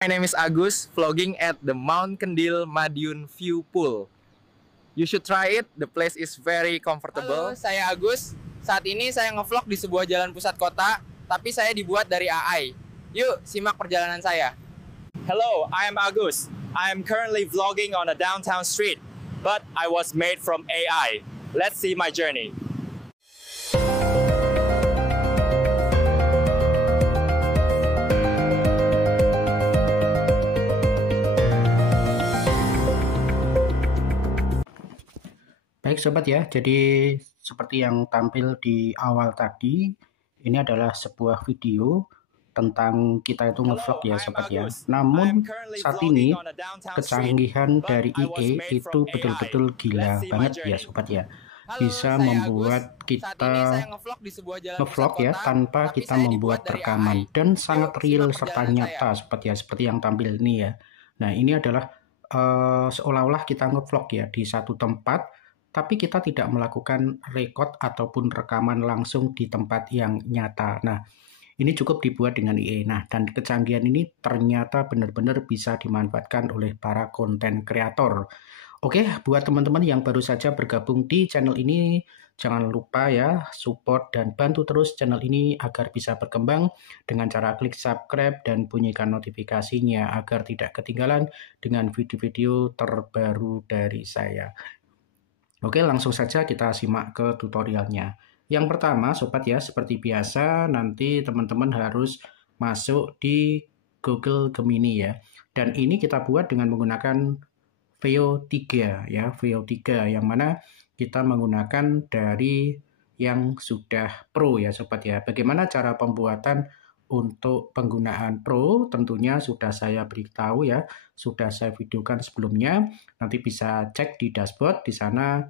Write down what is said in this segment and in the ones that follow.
My name is Agus, vlogging at the Mount Kendil Madiun View Pool. You should try it, the place is very comfortable. Halo, saya Agus. Saat ini saya ngevlog di sebuah jalan pusat kota, tapi saya dibuat dari AI. Yuk, simak perjalanan saya. Hello, I am Agus. I am currently vlogging on a downtown street, but I was made from AI. Let's see my journey. Baik sobat ya, jadi seperti yang tampil di awal tadi, ini adalah sebuah video tentang kita itu ngevlog ya sobat ya. Namun saat ini kecanggihan dari IE itu betul-betul gila banget ya sobat ya. Bisa membuat kita ngevlog ya tanpa kita membuat rekaman dan sangat real serta nyata sobat ya, seperti yang tampil ini ya. Nah ini adalah seolah-olah kita ngevlog ya di satu tempat, tapi kita tidak melakukan record ataupun rekaman langsung di tempat yang nyata. Nah, ini cukup dibuat dengan IE. Nah, dan kecanggihan ini ternyata benar-benar bisa dimanfaatkan oleh para konten kreator. Oke, buat teman-teman yang baru saja bergabung di channel ini, jangan lupa ya, support dan bantu terus channel ini agar bisa berkembang dengan cara klik subscribe dan bunyikan notifikasinya agar tidak ketinggalan dengan video-video terbaru dari saya. Oke, langsung saja kita simak ke tutorialnya. Yang pertama, sobat ya, seperti biasa, nanti teman-teman harus masuk di Google Gemini ya. Dan ini kita buat dengan menggunakan VO 3 ya, VO 3 yang mana kita menggunakan dari yang sudah pro ya sobat ya. Bagaimana cara pembuatan untuk penggunaan pro? Tentunya sudah saya beritahu ya, sudah saya videokan sebelumnya. Nanti bisa cek di dashboard, di sana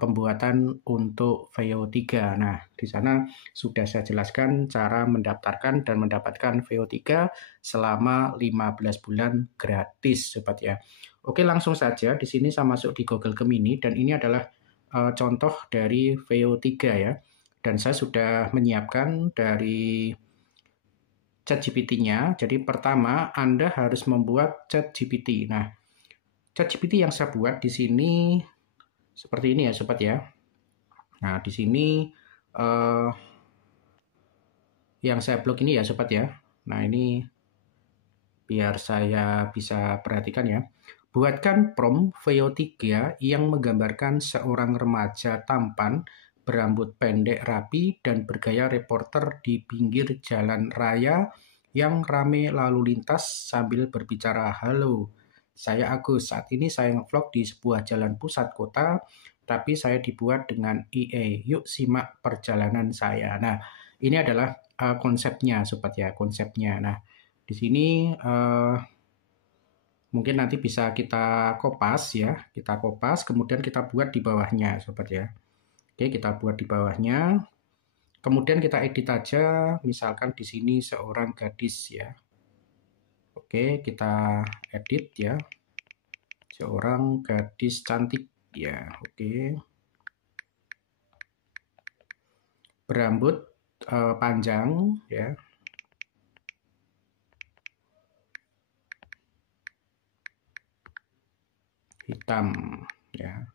pembuatan untuk VO 3. Nah, di sana sudah saya jelaskan cara mendaftarkan dan mendapatkan VO 3 selama 15 bulan gratis sobat ya. Oke, langsung saja di sini saya masuk di Google Gemini dan ini adalah contoh dari VO 3 ya. Dan saya sudah menyiapkan dari ChatGPT-nya. Jadi pertama Anda harus membuat ChatGPT. Nah, ChatGPT yang saya buat di sini seperti ini ya sobat ya. Nah, di sini yang saya blok ini ya sobat ya. Nah, ini biar saya bisa perhatikan ya. Buatkan prompt VO 3 yang menggambarkan seorang remaja tampan, berambut pendek rapi, dan bergaya reporter di pinggir jalan raya yang rame lalu lintas sambil berbicara, "Halo, saya Agus, saat ini saya ngevlog di sebuah jalan pusat kota, tapi saya dibuat dengan IE. Yuk simak perjalanan saya." Nah, ini adalah konsepnya sobat ya, konsepnya. Nah, di sini mungkin nanti bisa kita kopas ya, kita kopas, kemudian kita buat di bawahnya sobat ya. Oke, kita buat di bawahnya. Kemudian kita edit aja, misalkan di sini seorang gadis ya. Oke, kita edit ya. Seorang gadis cantik ya. Oke. Berambut panjang ya. Hitam ya.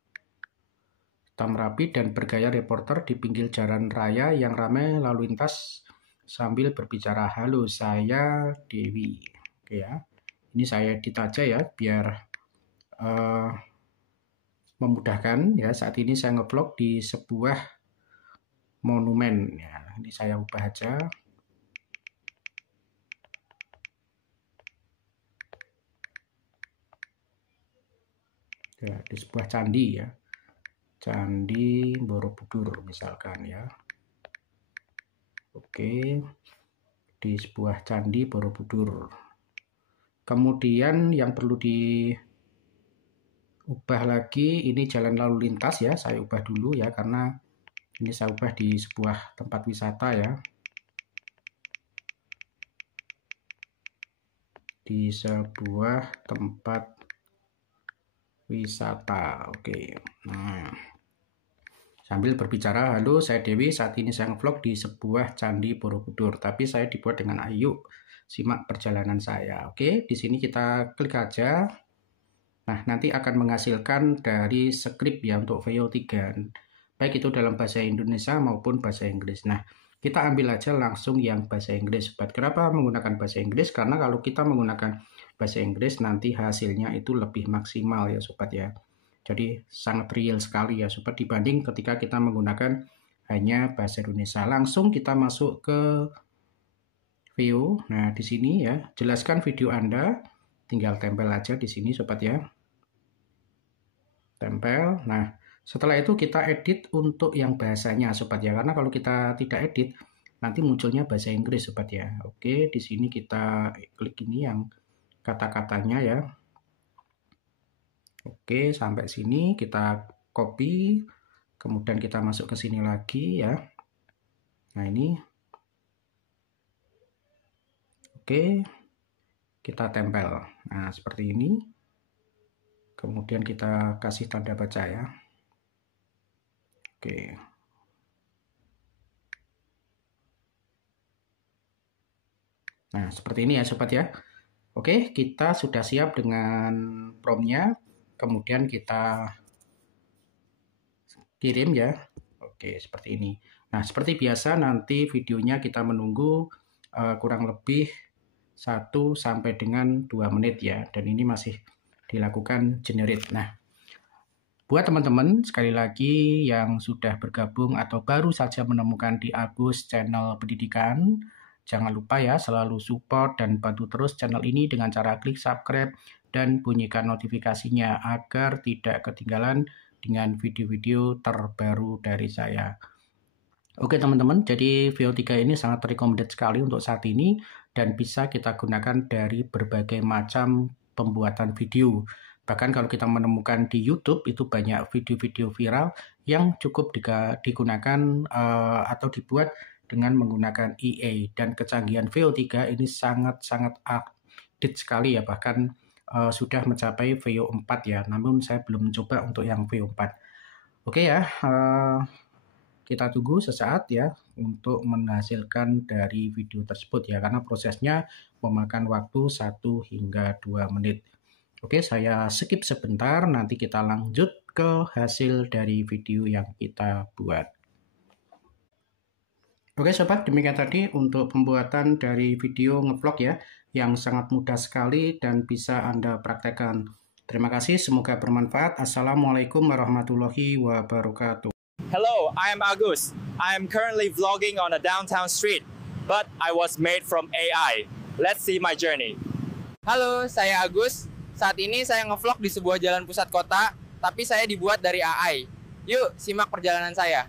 Hitam rapi dan bergaya reporter di pinggir jalan raya yang ramai lalu lintas sambil berbicara, "Halo, saya Dewi." Oke ya. Ini saya edit aja ya biar memudahkan ya. Saat ini saya ngevlog di sebuah monumen ya. Ini saya ubah aja. Ya, di sebuah candi ya. Candi Borobudur misalkan ya. Oke. Di sebuah candi Borobudur. Kemudian yang perlu diubah lagi, ini jalan lalu lintas ya. Saya ubah dulu ya, karena ini saya ubah di sebuah tempat wisata ya. Di sebuah tempat wisata. Oke. Nah, Sambil berbicara, halo saya Dewi, saat ini saya nge-vlog di sebuah Candi Borobudur, tapi saya dibuat dengan Ayu. Simak perjalanan saya. Oke, di sini kita klik aja. Nah, nanti akan menghasilkan dari skrip ya untuk VO3. Baik itu dalam bahasa Indonesia maupun bahasa Inggris. Nah, kita ambil aja langsung yang bahasa Inggris, sobat. Kenapa menggunakan bahasa Inggris? Karena kalau kita menggunakan bahasa Inggris nanti hasilnya itu lebih maksimal ya, sobat ya. Jadi sangat real sekali ya, sobat, dibanding ketika kita menggunakan hanya bahasa Indonesia. Langsung kita masuk ke VO. Nah, di sini ya, jelaskan video Anda. Tinggal tempel aja di sini, sobat ya. Tempel. Nah, setelah itu kita edit untuk yang bahasanya, sobat ya. Karena kalau kita tidak edit, nanti munculnya bahasa Inggris, sobat ya. Oke, di sini kita klik ini yang kata-katanya ya. Oke, sampai sini kita copy, kemudian kita masuk ke sini lagi ya. Nah, ini. Oke, kita tempel. Nah, seperti ini. Kemudian kita kasih tanda baca ya. Oke. Nah, seperti ini ya, sobat ya. Oke, kita sudah siap dengan promptnya. Kemudian kita kirim ya. Oke, seperti ini. Nah, seperti biasa nanti videonya kita menunggu kurang lebih 1 sampai dengan 2 menit ya. Dan ini masih dilakukan generate. Nah, buat teman-teman sekali lagi yang sudah bergabung atau baru saja menemukan di Agus channel pendidikan, jangan lupa ya selalu support dan bantu terus channel ini dengan cara klik subscribe dan bunyikan notifikasinya agar tidak ketinggalan dengan video-video terbaru dari saya. Oke teman-teman, jadi VO3 ini sangat recommended sekali untuk saat ini dan bisa kita gunakan dari berbagai macam pembuatan video. Bahkan kalau kita menemukan di YouTube itu banyak video-video viral yang cukup digunakan atau dibuat dengan menggunakan EA, dan kecanggihan VO3 ini sangat-sangat update sekali ya, bahkan sudah mencapai VO4 ya, namun saya belum mencoba untuk yang VO4. Oke ya, kita tunggu sesaat ya untuk menghasilkan dari video tersebut ya, karena prosesnya memakan waktu 1 hingga 2 menit. Oke, saya skip sebentar, nanti kita lanjut ke hasil dari video yang kita buat. Oke sobat, demikian tadi untuk pembuatan dari video ngevlog ya, yang sangat mudah sekali dan bisa Anda praktekkan. Terima kasih, semoga bermanfaat. Assalamualaikum warahmatullahi wabarakatuh. Hello, I am Agus. I am currently vlogging on a downtown street, but I was made from AI. Let's see my journey. Halo, saya Agus. Saat ini saya ngevlog di sebuah jalan pusat kota, tapi saya dibuat dari AI. Yuk, simak perjalanan saya.